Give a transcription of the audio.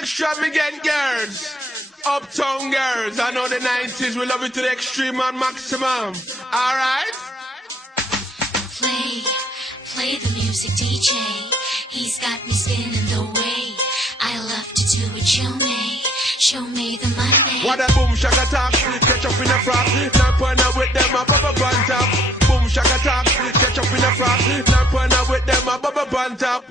Extravagant girls, uptown girls. I know the 90s, we love it to the extreme and maximum. Alright? Play the music, DJ. He's got me spinning the way I love to do it. Show me the money. What a boom shaka talk, catch up in a frock. Now partner with them, a bubble bun top. Boom shaka talk, catch up in a frock. Now partner with them, a bubble bun top.